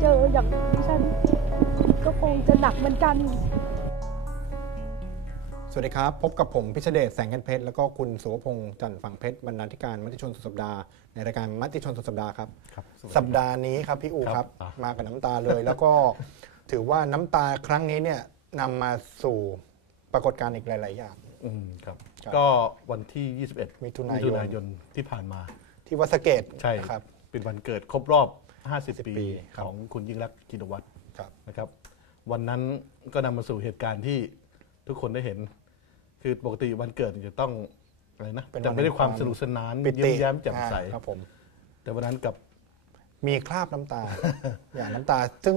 เจออย่างดิฉันก็คงจะหนักเหมือนกัน สวัสดีครับ พบกับผมพิชเดชแสงกันเพชร แล้วก็คุณสุวพงษ์จันทร์ฝั่งเพชรบรรณาธิการมติชนสุดสัปดาห์ในรายการมติชนสุดสัปดาห์ครับครับสวัสดีสัปดาห์นี้ครับพี่อูครับครับอะมากับน้ำตาเลย แล้วก็ถือว่าน้ำตาครั้งนี้เนี่ยนำมาสู่ปรากฏการณ์อีกหลาย ๆ อย่างอืมครับครับ ก็วันที่ 21มิถุนายนมิถุนายนที่ผ่านมา ที่วัดสะเกตใช่นะครับ เป็นวันเกิดครบรอบ 50 ปีปีครับ ของคุณยิ่งรักษณ์กินวัตรครับนะครับ วันนั้นก็นำมาสู่เหตุการณ์ที่ทุกคนได้เห็น คือปกติวันเกิดจะต้องอะไรนะเป็นวันจะไม่ได้ความแห่งความ สนุกสนานปิยิ้ติมแย้มแจ่มใส อ่าครับผม แต่วันนั้นกับมีคราบน้ำตา อย่างน้ำตาซึ่ง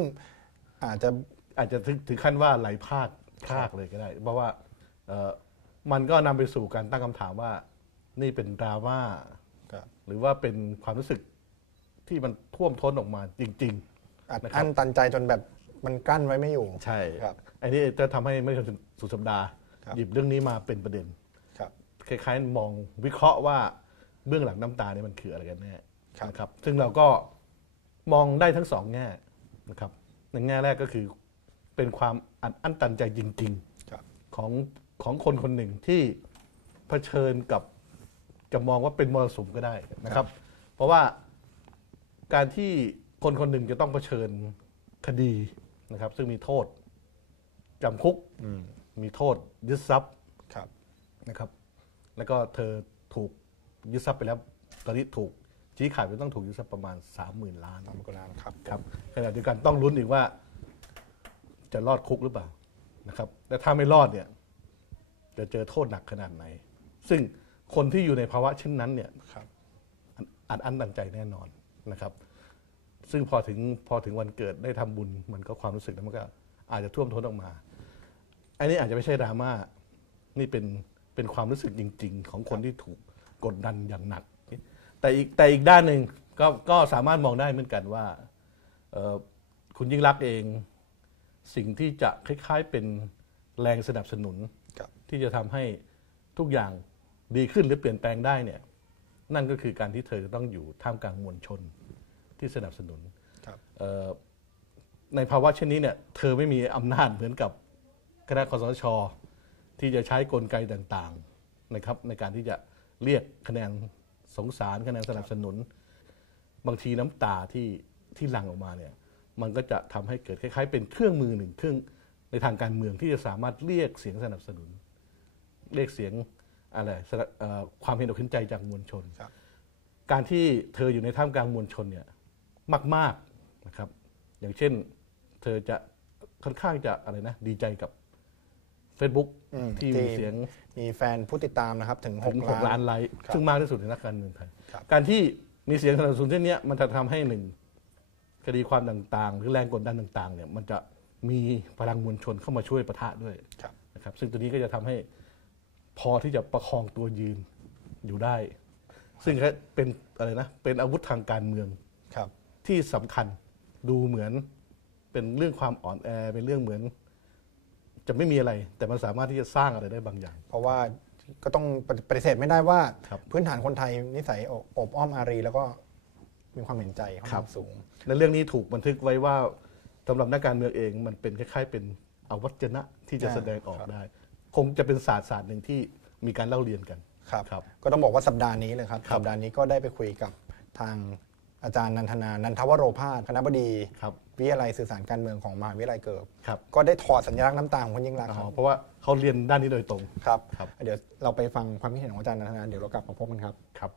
อาจจะ อาจจะถึงถึงขั้นว่าไหลพรากพรากเลยก็ได้ เพราะว่าเอ่อมันก็นำไปสู่การตั้งคำถามว่า นี่เป็นดราม่า ครับ หรือว่าเป็นความรู้สึก ที่มันท่วมท้นออกมาจริง อัดนะครับ อั้นตันใจจนแบบมันกั้นไว้ไม่อยู่ ๆ ใช่ครับอันนี้จะทำให้ไม่ใช่สุดสัปดาห์ ครับ หยิบเรื่องนี้มาเป็นประเด็น ครับ คล้ายๆ มองวิเคราะห์ว่าเบื้องหลังน้ำตาเนี่ยมันคืออะไรกันแน่ครับ นะครับ ซึ่งเราก็มองได้ทั้งสองแง่นะครับ ในแง่แรกก็คือเป็นความอัดอั้นตันใจจริงๆครับของของคนคนหนึ่งที่เผชิญกับจะมองว่าเป็นมรสุมก็ได้นะครับ เพราะว่า การที่คนคนหนึ่งจะต้องเผชิญคดีนะครับ ซึ่งมีโทษจำคุกอืมมีโทษยึดทรัพย์ครับนะครับ แล้วก็เธอถูกยึดทรัพย์ไปแล้วตอนนี้ถูกชี้ขาดว่าต้องถูกยึดทรัพย์ประมาณสามหมื่นล้านตามกฎหมายครับครับขณะเดียวกันต้องลุ้นอีกว่า จะรอดคุกหรือเปล่านะครับและถ้าไม่รอดเนี่ย จะเจอโทษหนักขนาดไหน ซึ่งคนที่อยู่ในภาวะเช่นนั้นเนี่ยครับอันอัดอั้นตันใจแน่นอน นะครับ ซึ่งพอถึงพอถึงวันเกิดได้ทำบุญมันก็ความรู้สึกนั้นมันก็อาจจะท่วมท้นออกมา อันนี้อาจจะไม่ใช่ดราม่า นี่เป็นเป็นความรู้สึกจริง ๆ ของคนที่ถูกกดดันอย่างหนัก แต่อีกแต่อีกด้านหนึ่งก็ก็สามารถมองได้เหมือนกันว่าเอ่อคุณยิ่งรักษณ์เองสิ่งที่จะคล้ายๆเป็นแรงสนับสนุนครับที่จะทำให้ทุกอย่างดีขึ้นหรือเปลี่ยนแปลงได้เนี่ย นั่นก็คือการที่เธอต้องอยู่ท่ามกลางมวลชนที่สนับสนุนครับเอ่อในภาวะเช่นนี้เนี่ยเธอไม่มีอำนาจเหมือนกับคณะคอสช ที่จะใช้กลไกต่างๆนะครับในการที่จะเรียกคะแนนสงสารคะแนนสนับสนุน บางทีน้ำตาที่ที่หลั่งออกมาเนี่ยมันก็จะทำให้เกิดคล้ายๆ เป็นเครื่องมือหนึ่งเครื่องในทางการเมืองที่จะสามารถเรียกเสียงสนับสนุน เรียกเสียง อะไรสนับเอ่อความเห็นอกเห็นใจจากมวลชนครับการที่เธออยู่ในท่ามกลางมวลชนเนี่ยมากๆนะครับ อย่างเช่น เธอจะค่อนข้างจะอะไรนะดีใจกับ Facebook อืมที่มีเสียงมีแฟนผู้ติดตามนะครับ ถึงถึงหก6ล้านไลค์ครับซึ่งมากที่สุดในนักการเมืองไทยครับการที่มีเสียงสนับสนุนเช่นเนี้ยมันจะทำให้หนึ่งคดีความต่างๆ หรือแรงกดดันต่าง ๆ เนี่ย มันจะมีพลังมวลชนเข้ามาช่วยประทะด้วยครับนะครับ ซึ่งตัวนี้ก็จะทำให้ พอที่จะประคองตัวยืนอยู่ได้ ซึ่งก็เป็นอะไรนะเป็นอาวุธทางการเมืองครับ ที่สำคัญดูเหมือนเป็นเรื่องความอ่อนแอเป็นเรื่องเหมือน จะไม่มีอะไร แต่มันสามารถที่จะสร้างอะไรได้บางอย่าง เพราะว่าก็ต้องปฏิเสธไม่ได้ว่า ครับพื้นฐานคนไทยนิสัยโออบอ้อมอารี แล้วก็มีความเห็นใจค่อนครัข้าบ งสูง และเรื่องนี้ถูกบันทึกไว้ว่าสำหรับนักการเมืองเองมันเป็นคล้ายๆ เป็นอวัจนะที่จะอ่าแสดงออกครับ ได้ คงจะเป็นศาสตร์ศาสตร์หนึ่งที่มีการเล่าเรียนกัน ครับครับ ก็ต้องบอกว่าสัปดาห์นี้เลยครับครับ สัปดาห์นี้ก็ได้ไปคุยกับทางอาจารย์นันทนา นันทวโรพาสคณะบดีครับวิทยาลัยสื่อสารการเมืองของมหาวิทยาลัยเกิบครับก็ได้ถอดสัญลักษณ์น้ำตาของคุณยิ่งรักษณ์คอ๋รัอบเพราะว่าเขาเรียนด้านนี้โดยตรง ครับ ครับ เดี๋ยวเราไปฟังความคิดเห็นของอาจารย์นันทนาเดี๋ยวเรากลับมาพบกันครับ ครับ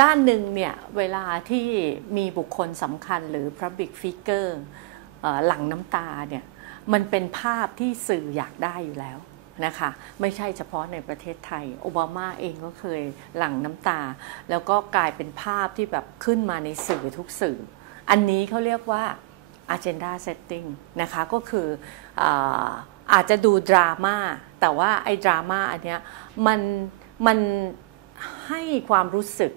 ด้านหนึ่งเนี่ยเวลาที่มีบุคคลสำคัญหรือ Public Figure เอ่อหลั่งน้ำตาเนี่ยมันเป็นภาพที่สื่ออยากได้อยู่แล้ว นะคะไม่ใช่เฉพาะในประเทศไทย โอบามาเองก็เคยหลั่งน้ำตา แล้วก็กลายเป็นภาพที่แบบขึ้นมาในสื่อทุกสื่อ อันนี้เขาเรียกว่า agenda setting นะคะก็คืออาอาจจะดูดราม่าแต่ว่าไอ้ดราม่าอันเนี้ยมันมันให้ความรู้สึก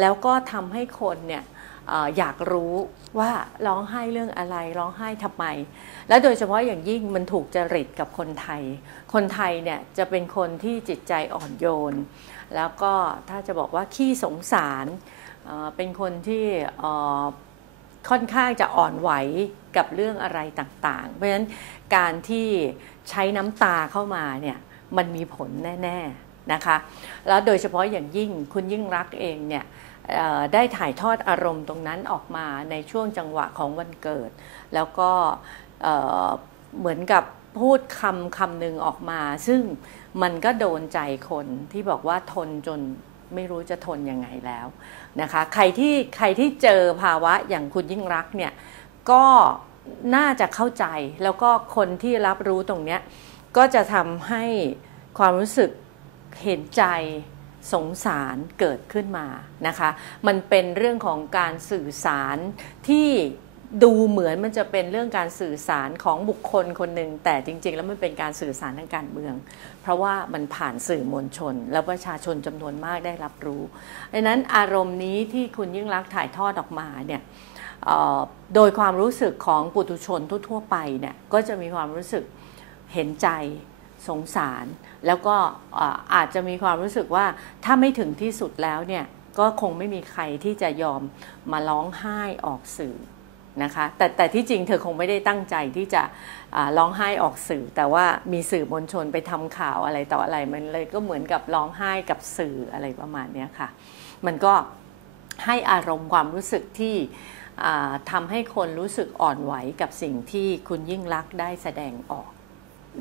แล้วก็ทำให้คนเนี่ย อยากรู้ว่าร้องไห้เรื่องอะไรร้องไห้ทำไม และโดยเฉพาะอย่างยิ่งมันถูกจริตกับคนไทย คนไทยเนี่ยจะเป็นคนที่จิตใจอ่อนโยน แล้วก็ถ้าจะบอกว่าขี้สงสารเป็นคนที่ค่อนข้างจะอ่อนไหวกับเรื่องอะไรต่างๆ เพราะฉะนั้นการที่ใช้น้ำตาเข้ามาเนี่ยมันมีผลแน่ ๆนะคะ แล้วโดยเฉพาะอย่างยิ่งคุณยิ่งรักเองเนี่ย ได้ถ่ายทอดอารมณ์ตรงนั้นออกมาในช่วงจังหวะของวันเกิด แล้วก็เหมือนกับพูดคำคำหนึ่งออกมา ซึ่งมันก็โดนใจคนที่บอกว่าทนจนไม่รู้จะทนยังไงแล้วนะคะ ใครที่ใครที่เจอภาวะอย่างคุณยิ่งรักเนี่ยก็น่าจะเข้าใจแล้วก็คนที่รับรู้ตรงนี้ก็จะทำให้ความรู้สึกเห็นใจ สงสารเกิดขึ้นมานะคะ มันเป็นเรื่องของการสื่อสารที่ดูเหมือนมันจะเป็นเรื่องการสื่อสารของบุคคลคนหนึ่งแต่จริง ๆ แล้วมันเป็นการสื่อสารทางการเมือง เพราะว่ามันผ่านสื่อมวลชน แล้วประชาชนจำนวนมากได้รับรู้ดังนั้นอารมณ์นี้ที่คุณยิ่งรักถ่ายทอดออกมาเนี่ยโดยความรู้สึกของปุถุชนทั่วๆไปเนี่ยก็จะมีความรู้สึกเห็นใจ สงสาร แล้วก็อาจจะมีความรู้สึกว่าถ้าไม่ถึงที่สุดแล้วเนี่ยก็คงไม่มีใครที่จะยอมมาร้องไห้ออกสื่อนะคะแต่แต่ที่จริงเธอคงไม่ได้ตั้งใจที่จะร้องไห้ออกสื่อ แต่ว่ามีสื่อมวลชนไปทำข่าวอะไรต่ออะไรมันเลยก็เหมือนกับร้องไห้กับสื่ออะไรประมาณนี้ค่ะ มันก็ให้อารมณ์ความรู้สึกที่ทำให้คนรู้สึกอ่อนไหวกับสิ่งที่คุณยิ่งรักได้แสดงออก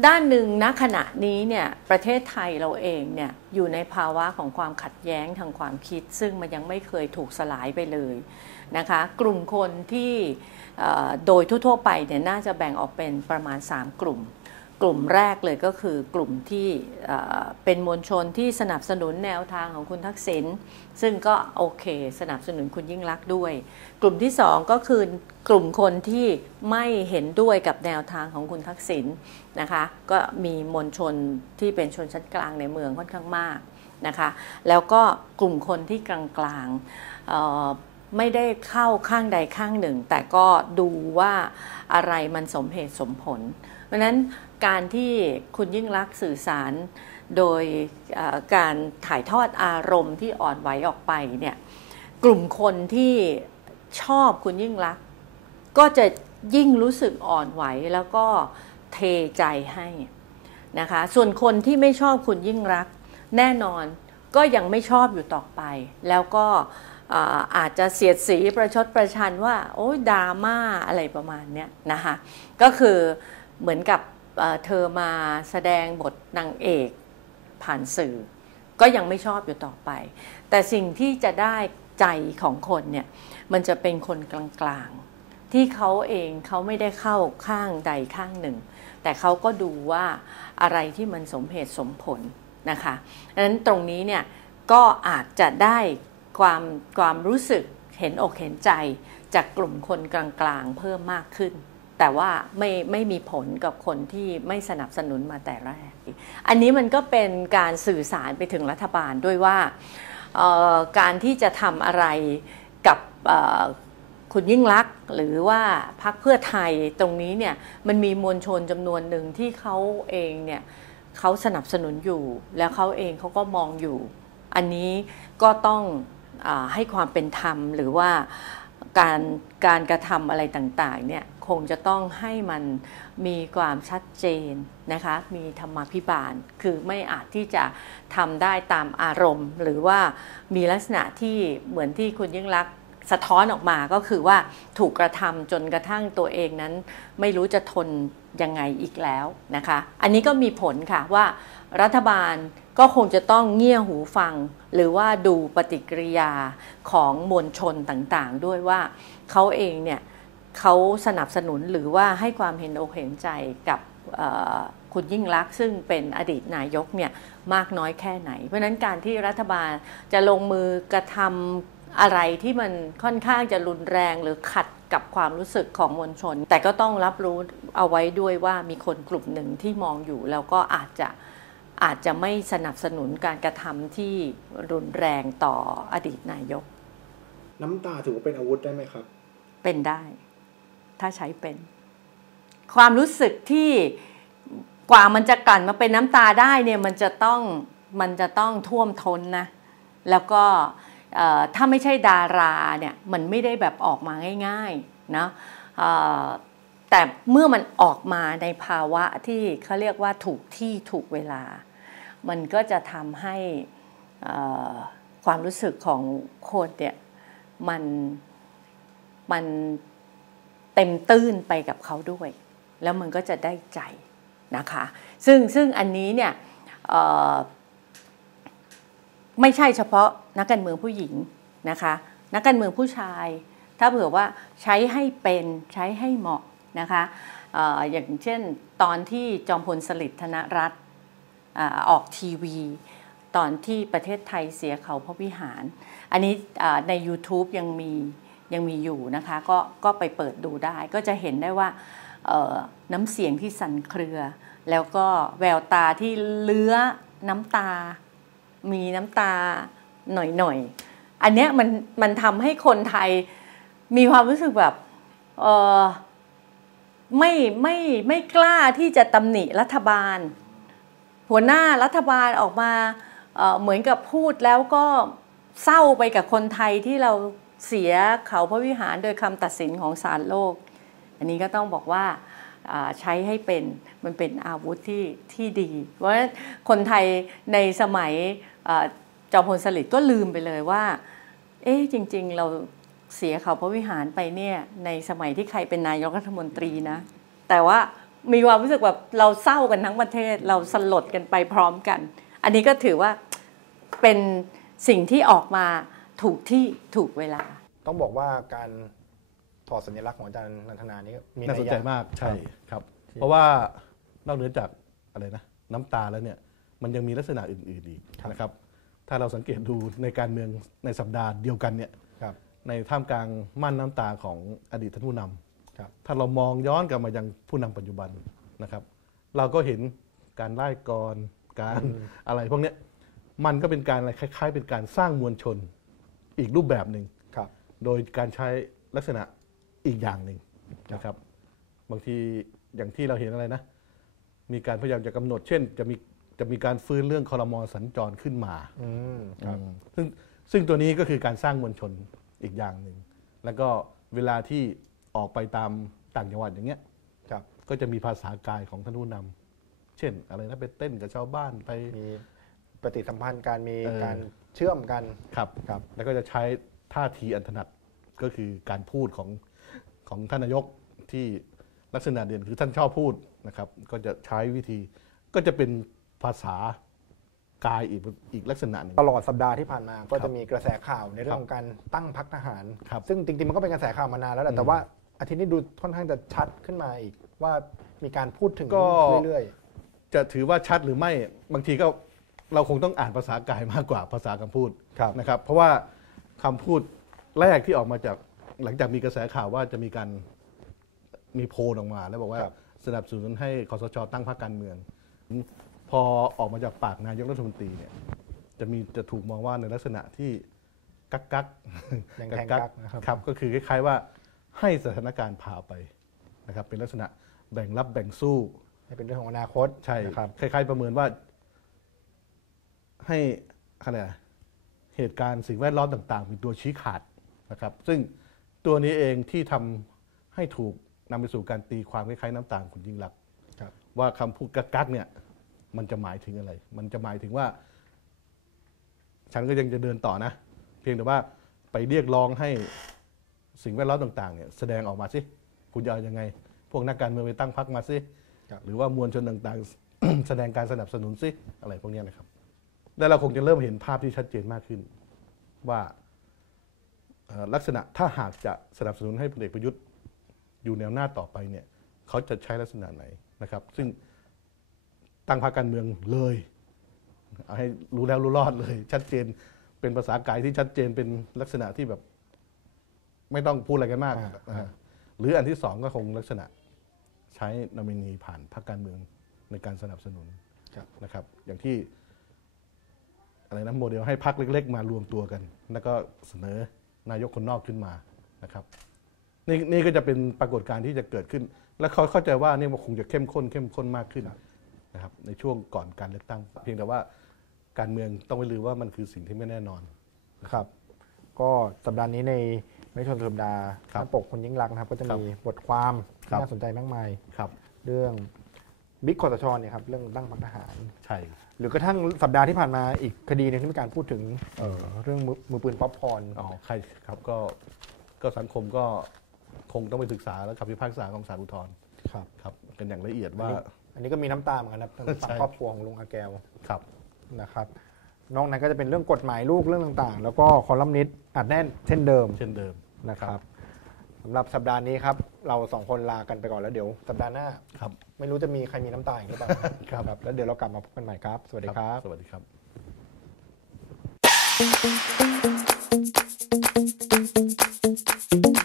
ด้านหนึ่งณขณะนี้เนี่ยประเทศไทยเราเองเนี่ยอยู่ในภาวะของความขัดแย้งทางความคิด ซึ่งมันยังไม่เคยถูกสลายไปเลยนะคะกลุ่มคนที่โดยทั่วๆไปเนี่ยน่าจะแบ่งออกเป็นประมาณ 3 กลุ่ม กลุ่มแรกเลยก็คือกลุ่มที่เป็นมวลชนที่สนับสนุนแนวทางของคุณทักษิณซึ่งก็โอเค สนับสนุนคุณยิ่งรักด้วย กลุ่มที่2ก็คือกลุ่มคนที่ไม่เห็นด้วยกับแนวทางของคุณทักษิณนะคะก็มีมวลชนที่เป็นชนชั้นกลางในเมืองค่อนข้างมากนะคะแล้วก็กลุ่มคนที่กลางๆไม่ได้เข้าข้างใดข้างหนึ่ง แต่ก็ดูว่าอะไรมันสมเหตุสมผล เพราะนั้น การที่คุณยิ่งรักสื่อสารโดยการถ่ายทอดอารมณ์ที่อ่อนไหวออกไปเนี่ยกลุ่มคนที่ชอบคุณยิ่งรัก ก็จะยิ่งรู้สึกอ่อนไหวแล้วก็เทใจให้นะคะ ส่วนคนที่ไม่ชอบคุณยิ่งรัก แน่นอนก็ยังไม่ชอบอยู่ต่อไป แล้วก็อาจจะเสียดสีประชดประชันว่า โอ้ยดราม่าอะไรประมาณนี้นะคะ ก็คือเหมือนกับ เธอมาแสดงบทนางเอกผ่านสื่อ ก็ยังไม่ชอบอยู่ต่อไป แต่สิ่งที่จะได้ใจของคนเนี่ยมันจะเป็นคนกลางๆ ที่เขาเองเขาไม่ได้เข้าข้างใดข้างหนึ่ง แต่เขาก็ดูว่าอะไรที่มันสมเหตุสมผลนะคะดังนั้นตรงนี้เนี่ยก็อาจจะได้ความความรู้สึกเห็นอกเห็นใจจากกลุ่มคนกลางๆ เพิ่มมากขึ้น แต่ว่าไม่ไม่มีผลกับคนที่ไม่สนับสนุนมาแต่แรก อันนี้มันก็เป็นการสื่อสารไปถึงรัฐบาลด้วยว่าการที่จะทำอะไรกับคุณยิ่งรักหรือว่าพรรคเพื่อไทยตรงนี้เนี่ยมันมีมวลชนจำนวนหนึ่งที่เขาเองเนี่ยเขาสนับสนุนอยู่ แล้วเขาเองเขาก็มองอยู่ อันนี้ก็ต้องให้ความเป็นธรรมหรือว่าการการกระทำอะไรต่างๆเนี่ย คงจะต้องให้มันมีความชัดเจนนะคะ มีธรรมพิบาล คือไม่อาจที่จะทำได้ตามอารมณ์ หรือว่ามีลักษณะที่เหมือนที่คุณยิ่งรักสะท้อนออกมาก็คือว่าถูกกระทำจนกระทั่งตัวเองนั้น ไม่รู้จะทนยังไงอีกแล้วนะคะ อันนี้ก็มีผลค่ะว่ารัฐบาลก็คงจะต้องเงี่ยหูฟัง หรือว่าดูปฏิกิริยาของมวลชนต่างๆ ด้วยว่าเขาเองเนี่ย เขาสนับสนุนหรือว่าให้ความเห็นอกเห็นใจกับคุณยิ่งรักซึ่งเป็นอดีตนายกเนี่ยมากน้อยแค่ไหน เพราะนั้นการที่รัฐบาลจะลงมือกระทำอะไรที่มันค่อนข้างจะรุนแรงหรือขัดกับความรู้สึกของมวลชน แต่ก็ต้องรับรู้เอาไว้ด้วยว่ามีคนกลุ่มหนึ่งที่มองอยู่ แล้วก็อาจจะอาจจะไม่สนับสนุนการกระทำที่รุนแรงต่ออดีตนายก น้ำตาถือว่าเป็นอาวุธได้ไหมครับ เป็นได้ ถ้าใช้เป็น ความรู้สึกที่กว่ามันจะกลั่นมาเป็นน้ำตาได้เนี่ยมันจะต้องมันจะต้องท่วมท้นนะ แล้วก็ถ้าไม่ใช่ดาราเนี่ยมันไม่ได้แบบออกมาง่ายๆนะแต่เมื่อมันออกมาในภาวะที่เขาเรียกว่าถูกที่ถูกเวลา มันก็จะทำให้ความรู้สึกของคนเนี่ยมันมัน เต็มตื้นไปกับเขาด้วย แล้วมันก็จะได้ใจนะคะ ซึ่งซึ่งอันนี้เนี่ยไม่ใช่เฉพาะนักการเมืองผู้หญิงนะคะ นักการเมืองผู้ชาย ถ้าเผื่อว่าใช้ให้เป็นใช้ให้เหมาะนะคะออย่างเช่นตอนที่จอมพลสฤษดิ์ธนรัตน์อออกทีวี ตอนที่ประเทศไทยเสียเขาพระวิหาร อันนี้ใน YouTube ยังมี ยังมีอยู่นะคะก็ก็ไปเปิดดูได้ ก็จะเห็นได้ว่าน้ำเสียงที่สั่นเครือ แล้วก็แววตาที่เลื้อน้ำตา มีน้ำตาหน่อยๆ อันเนี้ยมันมันทำให้คนไทยมีความรู้สึกแบบเออไม่ไม่ไม่กล้าที่จะตำหนิรัฐบาล หัวหน้ารัฐบาลออกมาเเหมือนกับพูดแล้วก็เศร้าไปกับคนไทยที่เรา เสียเขาพระวิหารโดยคำตัดสินของศาลโลก อันนี้ก็ต้องบอกว่าใช้ให้เป็นมันเป็นอาวุธที่ที่ดี เพราะฉะนั้นคนไทยในสมัยจอมพลสฤษดิ์ก็ลืมไปเลยว่า เอ๊ะจริง ๆ เราเสียเขาพระวิหารไปเนี่ยในสมัยที่ใครเป็นนายกรัฐมนตรีนะ แต่ว่ามีความรู้สึกแบบเราเศร้ากันทั้งประเทศเราสลดกันไปพร้อมกัน อันนี้ก็ถือว่าเป็นสิ่งที่ออกมา ถูกที่ถูกเวลา ต้องบอกว่าการถอดสัญลักษณ์ของอาจารย์นันทนานี่มีน่าสนใจยยะมากใช่ครับครับ เพราะว่านอกเหนือจากอะไรนะน้ำตาแล้วเนี่ยมันยังมีลักษณะอื่น ๆ อีกนะครับ ถ้าเราสังเกตดูในการเมืองในสัปดาห์เดียวกันเนี่ยครับในท่ามกลางม่านน้ำตาของอดีตท่านผู้นำครับถ้าเรามองย้อนกลับมายังผู้นำปัจจุบันนะครับ เราก็เห็นการไล่กรการอะไรพวกเนี้ยมันก็เป็นการอะไรคล้าย ๆ เป็นการสร้างมวลชน อีกรูปแบบหนึ่งครับ โดยการใช้ลักษณะอีกอย่างหนึ่งนะครับ บางทีอย่างที่เราเห็นอะไรนะ มีการพยายามจะกำหนด เช่น จะมีจะมีการฟื้นเรื่องคอรมอสัญจรขึ้นมาอืมครับ อืมซึ่งซึ่งตัวนี้ก็คือการสร้างมวลชนอีกอย่างหนึ่ง แล้วก็เวลาที่ออกไปตามต่างจังหวัดอย่างเงี้ย ครับ ก็จะมีภาษากายของท่านผู้นำเช่นอะไรนะไปเต้นกับชาวบ้านไป มี ปฏิสัมพันธ์การมีเออ การเชื่อมกัน ครับ ครับ แล้วก็จะใช้ท่าทีอันถนัดก็คือการพูดของของท่านนายกที่ลักษณะเด่นคือท่านชอบพูดนะครับ ก็จะใช้วิธีก็จะเป็นภาษากายอีกอีกลักษณะหนึ่ง ตลอดสัปดาห์ที่ผ่านมาก็ครัจะบมีกระแสข่าวในเรื่องของการตั้งพักทหาร ครับซึ่งจริงๆมันก็เป็นกระแสข่าวมานานแล้วแหละอืมแต่ว่าอาทิตย์นี้ดูค่อนข้างจะชัดขึ้นมาอีกว่ามีการพูดถึงก็ เรื่อยจะถือว่าชัดหรือไม่บางทีก็ เราคงต้องอ่านภาษากายมากกว่าภาษาคำพูดๆครับ นะครับ เพราะว่าคำพูดแรกที่ออกมาจากหลังจากมีกระแสข่าวว่าจะมีการมีโพลออกมา แล้วบอกว่าครับสนับสนุนให้คอสชตั้งพรรคการเมือง พอออกมาจากปากนายกรัฐมนตรีเนี่ยจะมีจะถูกมองว่าในลักษณะที่กักกักยังแทงกักนะครับ ครับก็คือคล้ายๆว่าให้สถานการณ์พาไปนะครับเป็นลักษณะแบ่งรับแบ่งสู้ ให้เป็นเรื่องของอนาคตใช่นะครับ คล้ายๆประเมินว่า ให้อะไรอะเหตุการณ์สิ่งแวดล้อมต่างๆเป็นตัวชี้ขาดนะครับ ซึ่งตัวนี้เองที่ทำให้ถูกนำไปสู่การตีความคล้ายๆน้ำตาลคุณยิ่งรักษณ์ครับ ว่าคำพูดกักๆเนี่ยมันจะหมายถึงอะไร มันจะหมายถึงว่า ฉันก็ยังจะเดินต่อนะ เพียงแต่ว่าไปเรียกร้องให้สิ่งแวดล้อมต่างๆเนี่ยแสดงออกมาสิ คุณจะเอายังไง พวกนักการเมืองไปตั้งพรรคมาสิ ครับ หรือว่ามวลชนต่างๆ แสดงการสนับสนุนสิ อะไรพวกเนี้ยนะครับ แล้วเราคงจะเริ่มเห็นภาพที่ชัดเจนมากขึ้น ว่าเอ่อลักษณะถ้าหากจะสนับสนุนให้พลเอกประยุทธ์อยู่แนวหน้าต่อไปเนี่ยเขาจะใช้ลักษณะไหนนะครับ ซึ่งตั้งพรรคการเมืองเลยเอาให้รู้แล้วรู้รอดเลย ชัดเจนเป็นภาษากายที่ชัดเจนเป็นลักษณะที่แบบ ไม่ต้องพูดอะไรกันมากอ่าอ่าหรืออันที่สองก็คงลักษณะใช้นอมินีผ่านพรรคการเมืองในการสนับสนุนครับนะครับ อย่างที่ อะไรนะโมเดลให้พรรคเล็ก ๆ มารวมตัวกัน แล้วก็เสนอนายกคนนอกขึ้นมานะครับนี่นี่ก็จะเป็นปรากฏการณ์ที่จะเกิดขึ้น และเขาเข้าใจว่านี่มันคงจะเข้มข้นเข้มข้นมากขึ้นนะครับในช่วงก่อนการเลือกตั้ง เพียงแต่ว่าการเมืองต้องไม่ลืมว่ามันคือสิ่งที่ไม่แน่นอนครับ ก็สัปดาห์นี้ในไม่ชนสุดสัปดาห์ครับหน้าปกคุณยิ่งรักษณ์นะครับ ก็จะครับมีบทความครับที่น่าสนใจมากมายครับเรื่องบิ๊กคอสชเนี่ยครับเรื่องตั้งพรรคทหารใช่ หรือกระทั่งสัปดาห์ที่ผ่านมาอีกคดีหนึงที่มีการพูดถึงเอ่อเรื่องมือมือปืนป๊อปคอร์น อ๋อใครครับก็ก็สังคมก็คงต้องไปศึกษาแล้วคำพิพากษาของศาลอุทธรณ์ครับ ครับกันอย่างละเอียดว่า อันนี้ก็มีน้ำตาเหมือนกันนะทางฝั่งใช่ ครอบครัวของลุงอาแกวครับ นะครับนอกนั้นก็จะเป็นเรื่องกฎหมายลูกเรื่องต่างๆ แล้วก็คอลัมนิสต์อัดแน่นเช่นเดิมเช่นเดิม นะครับสำหรับสัปดาห์นี้ครับ เราสองคนลากันไปก่อนแล้วเดี๋ยว สัปดาห์หน้าครับ ไม่รู้จะมีใครมีน้ำตาอีกหรือเปล่าครับ แล้วเดี๋ยวเรากลับมาพบกันใหม่ครับ สวัสดีครับ สวัสดีครับ Thank you.